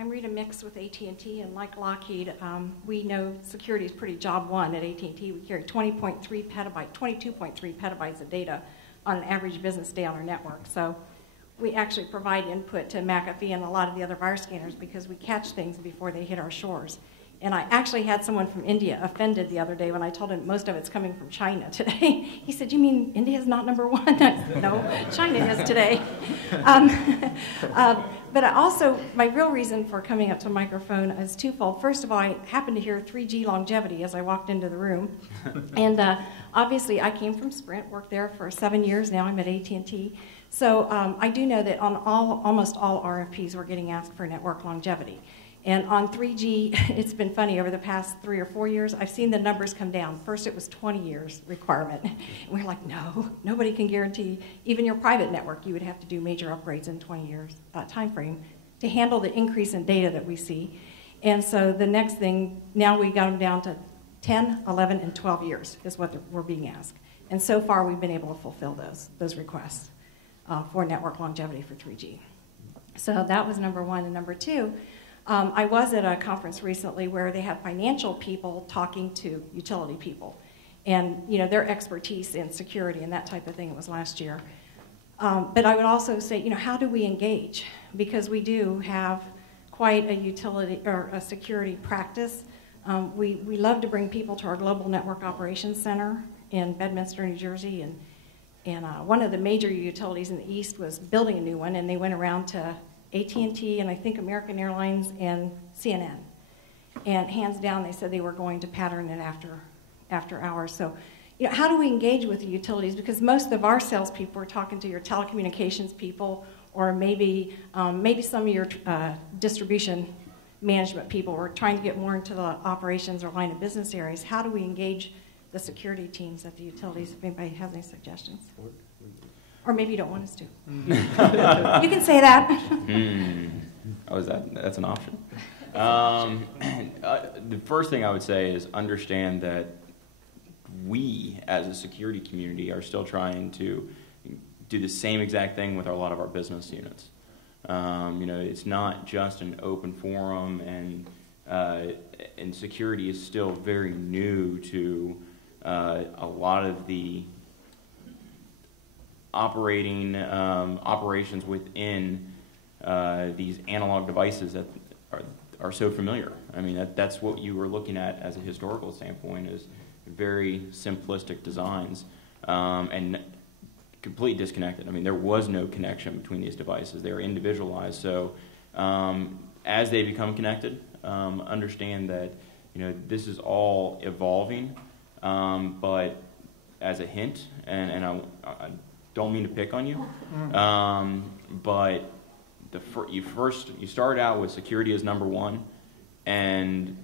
I'm Rita Mix with AT&T, and like Lockheed, we know security is pretty job one at AT&T. We carry 22.3 petabytes of data on an average business day on our network. So we actually provide input to McAfee and a lot of the other virus scanners because we catch things before they hit our shores. And I actually had someone from India offended the other day when I told him most of it's coming from China today. He said, "You mean India's not number one?" I said, "No, China is today." But also, my real reason for coming up to the microphone is twofold. First of all, I happened to hear 3G longevity as I walked into the room. And obviously, I came from Sprint, worked there for 7 years. Now I'm at AT&T. So I do know that on almost all RFPs, we're getting asked for network longevity. And on 3G, it's been funny, over the past 3 or 4 years, I've seen the numbers come down. First it was 20 years requirement. And we're like, no, nobody can guarantee, even your private network, you would have to do major upgrades in 20 years time frame to handle the increase in data that we see. And so the next thing, now we got them down to 10, 11, and 12 years is what we're being asked. And so far we've been able to fulfill those requests for network longevity for 3G. So that was number one. And number two, I was at a conference recently where they had financial people talking to utility people, and their expertise in security and that type of thing. It was last year. But I would also say, how do we engage? Because we do have quite a utility or a security practice. We love to bring people to our Global Network Operations Center in Bedminster, New Jersey, and one of the major utilities in the East was building a new one, and they went around to AT&T and I think American Airlines and CNN. And hands down, they said they were going to pattern it after hours. So, how do we engage with the utilities? Because most of our salespeople are talking to your telecommunications people, or maybe some of your distribution management people. We're trying to get more into the operations or line of business areas. How do we engage the security teams at the utilities? If anybody has any suggestions. Or maybe you don't want us to. You can say that. That's an option. The first thing I would say is understand that we, as a security community, are still trying to do the same exact thing with a lot of our business units. It's not just an open forum, and security is still very new to a lot of the operations within these analog devices that are so familiar. I mean, that's what you were looking at as a historical standpoint, is very simplistic designs and completely disconnected. I mean, there was no connection between these devices. They were individualized. So as they become connected, understand that this is all evolving, but as a hint, and I don't mean to pick on you, but you start out with security as number one, and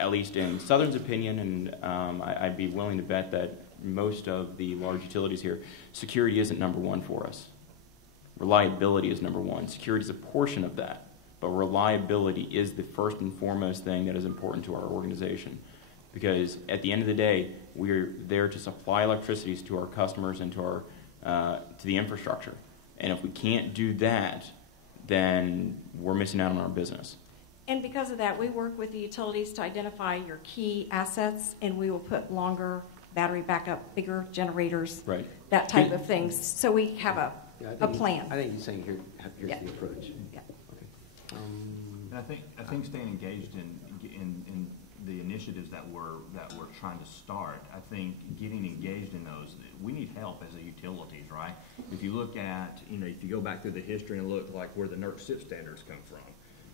at least in Southern's opinion, and I'd be willing to bet that most of the large utilities here, security isn't number one for us. Reliability is number one. Security is a portion of that, but reliability is the first and foremost thing that is important to our organization. Because at the end of the day, we're there to supply electricity to our customers and to the infrastructure. And if we can't do that, then we're missing out on our business. And because of that, we work with the utilities to identify your key assets, and we will put longer battery backup, bigger generators, right, that type of things. So we have a plan. I think he's saying here's the approach. Yeah. Okay. And I think staying engaged in the initiatives that we're trying to start, I think getting engaged in those, we need help as a utilities, right? If you look at, if you go back through the history and look like where the NERC SIP standards come from,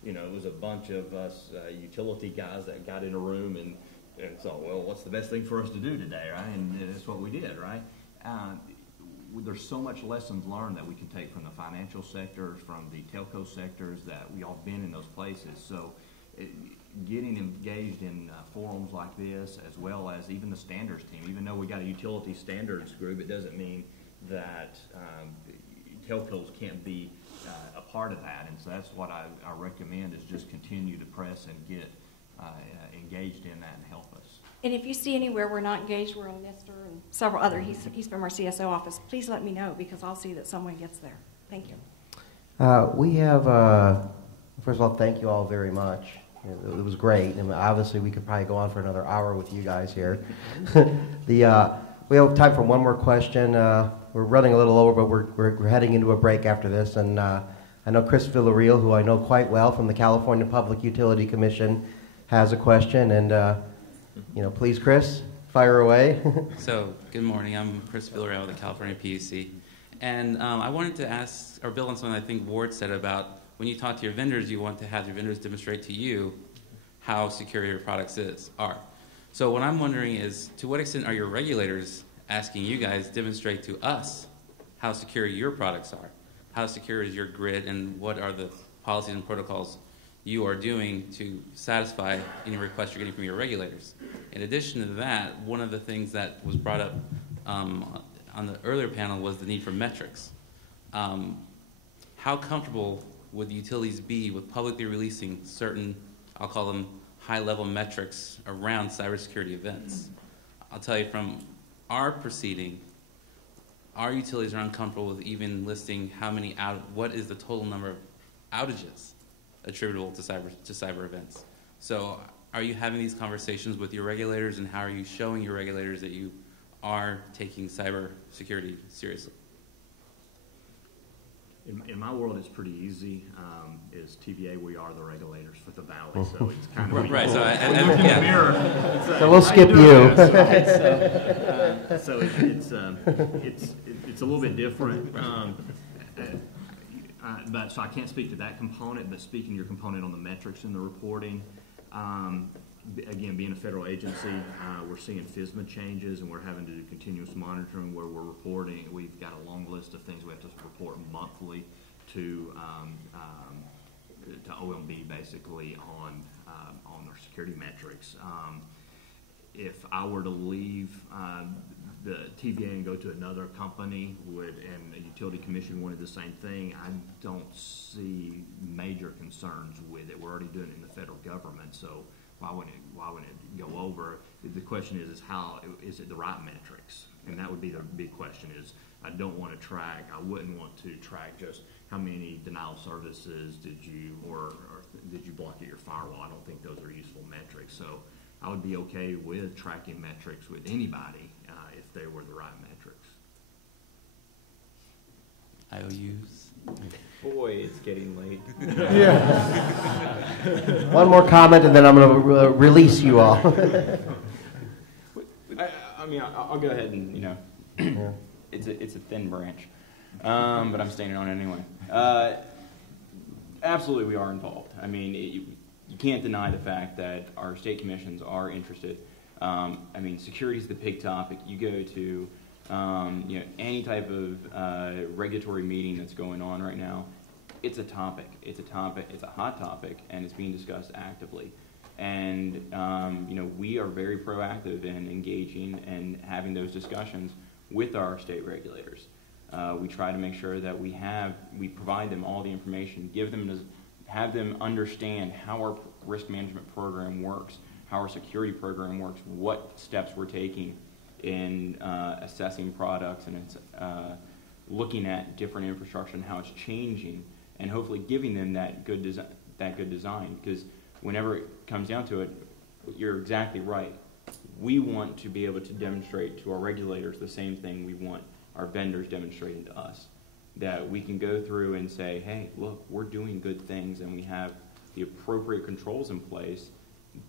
it was a bunch of us utility guys that got in a room and thought, well, what's the best thing for us to do today, right? And that's what we did, right? There's so much lessons learned that we can take from the financial sectors, from the telco sectors, that we all been in those places. So getting engaged in forums like this, as well as even the standards team. Even though we got a utility standards group, it doesn't mean that telcos can't be a part of that. And so that's what I recommend, is just continue to press and get engaged in that and help us. And if you see anywhere we're not engaged, we're on Mr. and several other, he's from our CSO office, please let me know, because I'll see that someone gets there. Thank you. We have, First of all, thank you all very much. It was great, and obviously we could probably go on for another hour with you guys here. We have time for one more question. We're running a little over, but we're heading into a break after this, and I know Chris Villarreal, who I know quite well from the California Public Utility Commission, has a question, and please, Chris, fire away. So, good morning. I'm Chris Villarreal with the California PUC, and I wanted to ask or build on something I think Ward said about when you talk to your vendors, you want to have your vendors demonstrate to you how secure your products are. So what I'm wondering is, to what extent are your regulators asking you guys demonstrate to us how secure your products are? How secure is your grid, and what are the policies and protocols you are doing to satisfy any requests you're getting from your regulators? In addition to that, one of the things that was brought up on the earlier panel was the need for metrics. How comfortable would the utilities be with publicly releasing certain, I'll call them high-level metrics around cybersecurity events? I'll tell you from our proceeding, our utilities are uncomfortable with even listing what is the total number of outages attributable to cyber events. So are you having these conversations with your regulators, and how are you showing your regulators that you are taking cybersecurity seriously? In my world, it's pretty easy. As TVA, we are the regulators for the valley, so it's kind of right. So look in the mirror. So we'll skip you. So it's a little bit different. But so I can't speak to that component. But speaking to your component on the metrics and the reporting, again, being a federal agency, we're seeing FSMA changes, and we're having to do continuous monitoring where we're reporting. We've got a long list of things we have to report monthly to OMB, basically on our security metrics. If I were to leave the TVA and go to another company, and a utility commission wanted the same thing, I don't see major concerns with it. We're already doing it in the federal government, so why wouldn't it go over? The question is how is it the right metrics? And that would be the big question. Is I wouldn't want to track just how many denial of services did you block at your firewall. I don't think those are useful metrics. So I would be okay with tracking metrics with anybody if they were the right metrics. IOUs. Boy, it's getting late. One more comment, and then I'm going to release you all. I'll go ahead and, Yeah. it's a thin branch, but I'm staying on it anyway. Absolutely, we are involved. I mean, you can't deny the fact that our state commissions are interested. Security is the big topic. You go to any type of regulatory meeting that's going on right now, it's a topic. It's a hot topic, and it's being discussed actively. And we are very proactive in engaging and having those discussions with our state regulators. We try to make sure that we provide them all the information, have them understand how our risk management program works, how our security program works, what steps we're taking in assessing products, and it's looking at different infrastructure and how it's changing, and hopefully giving them that good design. Because whenever it comes down to it, you're exactly right. We want to be able to demonstrate to our regulators the same thing we want our vendors demonstrating to us. That we can go through and say, hey, look, we're doing good things, and we have the appropriate controls in place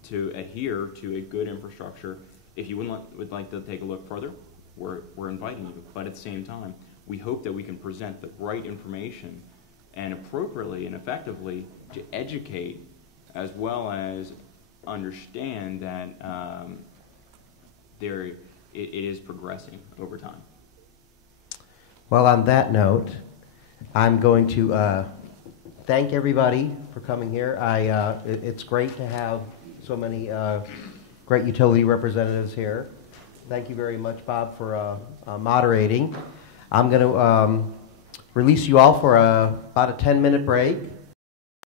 to adhere to a good infrastructure. If you would like to take a look further, we're inviting you. But at the same time, we hope that we can present the right information and appropriately and effectively to educate as well as understand that it is progressing over time. Well, on that note, I'm going to thank everybody for coming here. It's great to have so many great utility representatives here. Thank you very much, Bob, for moderating. I'm going to release you all for about a 10-minute break.